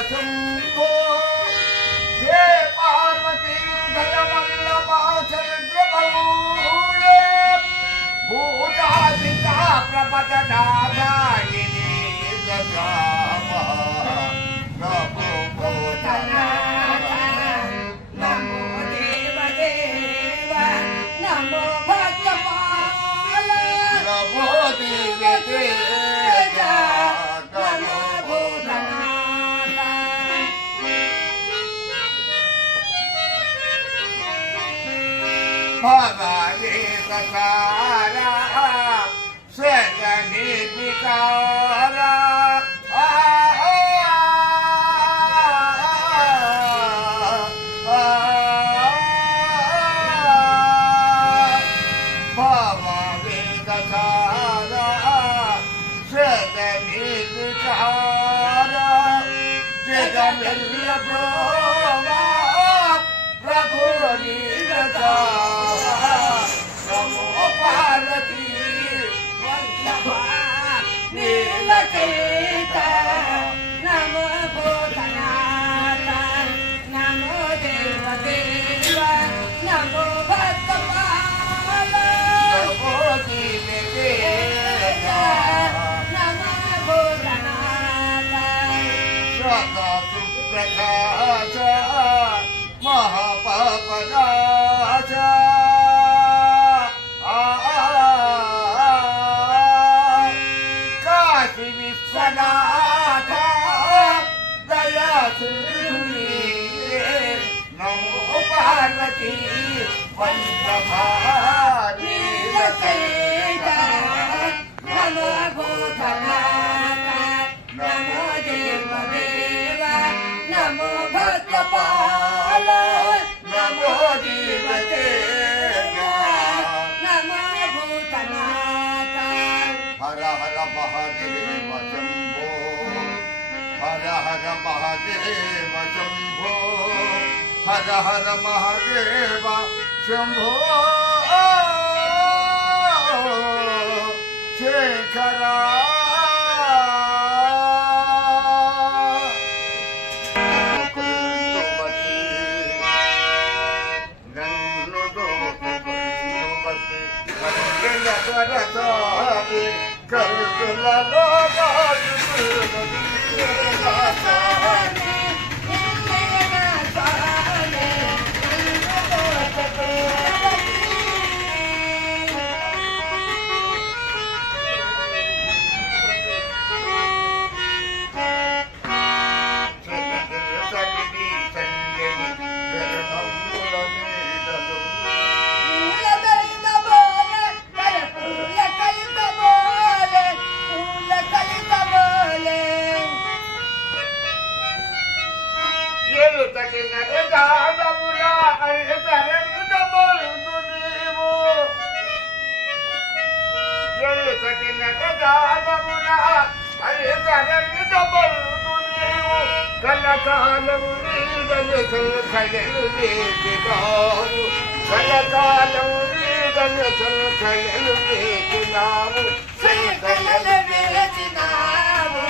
शंभो हे पार्वती दयवल्लभाचन्द्रबहुले भूतादिता प्रपदनादायिनी नमो भूतनाथ नमो देवदेव नमो भगवान नमो देवदेव नमो भूतनाथ भगवे सकारा स्वजनि विकारा भगवे सकारा स्वजनि विकारा जगमिल्ल ब्रह्मा प्रभु लीलता नमो पार्वती वल्लभा नीलकेता नमो भूतनाथ नमो देवदेव नमो भगवान नमो देवदेव नमो भूतनाथ सदा सुप्रकाश महापापनाश काशी विश्वनाथ दया सिंधुनी नमो पार्वती वल्लभा नीलकेता नमो भूतनाथ नमो देवदेव नमो भगवान नमो देवदेव नमो भूतनाथ हर हर महादेव शंभो हर हर महादेव शंभो हर हर महादेव शंभो शेखरा కరుణలో కలకాలము నీడలు కలలు వేసినావు కలకాలము నీడలు కలలు వేసినావు కలలు వేసినావు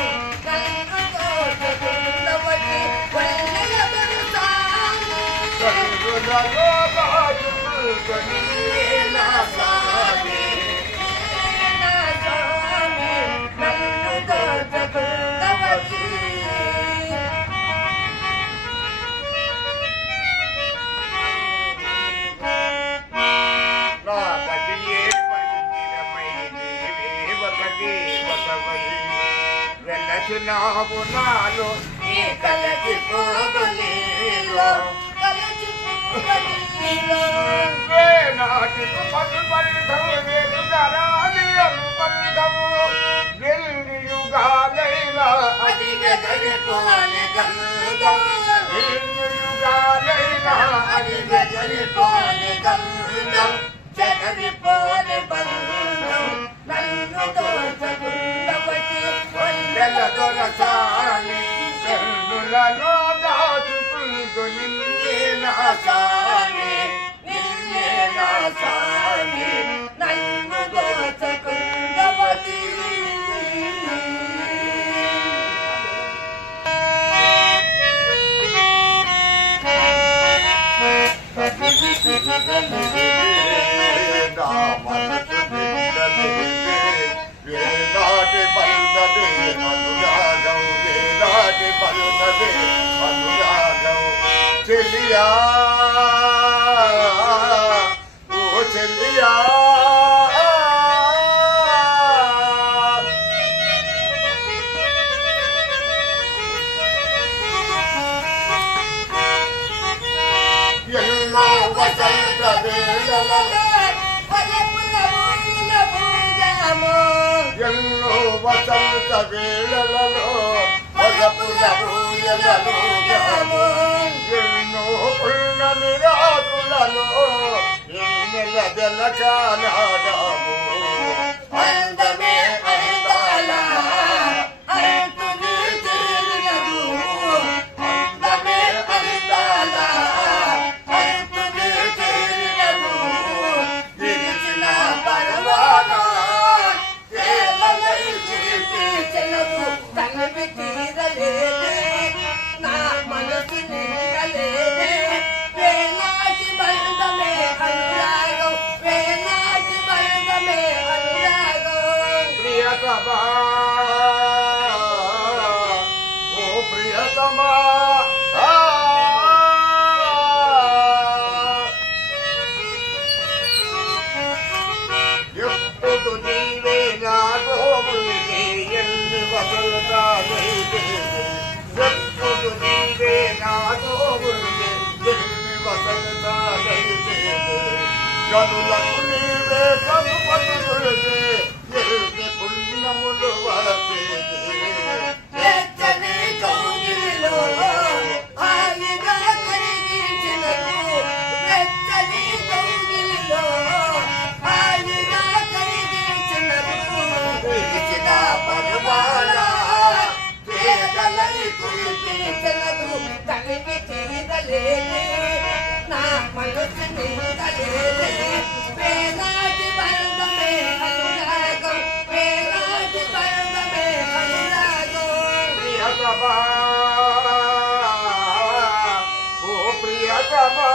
కన్ను తోటకుండవటి వల్లెలబడు సాము కన్నులలో బాజుకొని నా స్వామి నా స్వామి నన్ను తోటకుండవటి వెలసినావు నాలో ఈ కలచిపోదు నీలో కలచిపోదు నీలో నాటికు పలుపలితము నేను ధరాది అనుపలితము వెల్లియుగాలైనా అది వెదరిపోని గంధం వెల్లియుగాలైనా అది వెదరిపోని గంధం చెదరిపోని బంధం నన్ను తోచకుండవటి వెల్ల దొరసాని కన్నులలో దాచుకుంటూ నిన్నే నా స్వామి నిన్నే నా స్వామి నన్ను నా మనసు నిండలేదే వేనాటి బంధమే అనురాగం వేనాటి బంధమే అనురాగం చెలియా ఓ చెలియా ఎన్నో వసంత వేళలలో ఎన్నో వసంత వేళలలో వలపుల ఊయలలోగాము ఎన్నో పుణ్యమి రాత్రులలో ఎన్నెల జలకాలాడాము అందమే అందాల అంతుని తీరదు అందమే అందాల అంతుని తీరదు విరిచిన పరవానా తేలలై తిరిచెలదు తనివి తీరలేదే నా మనసు నిండలేదే వేలాటి బంధమే అనురాగం వేలాటి బంధమే అనురాగం ప్రియతమా ఓ ప్రియతమా ఎప్పుడు నీవే నాతో ఉంటే ఎన్ని వసంతాలైతే ఎప్పుడు నీవే నాతో ఉంటే ఎన్ని వసంతాలైతే కనులకు నీవే కనుపడుతుంటే ఎన్ని పుణ్యములు వరసేది వెచ్చని కౌగిలిలో హాయిగా కరిగించినను వెచ్చని కౌగిలిలో హాయిగా కరిగించినను విరిచిన పరవాలా పేదలై కురిపించనదు తనివి తీరలేదే నా మనసు నిండలేదే వేలాటి బంధమే అనురాగం వేలాటి బంధమే అనురాగం ప్రియతమా ఓ ప్రియతమా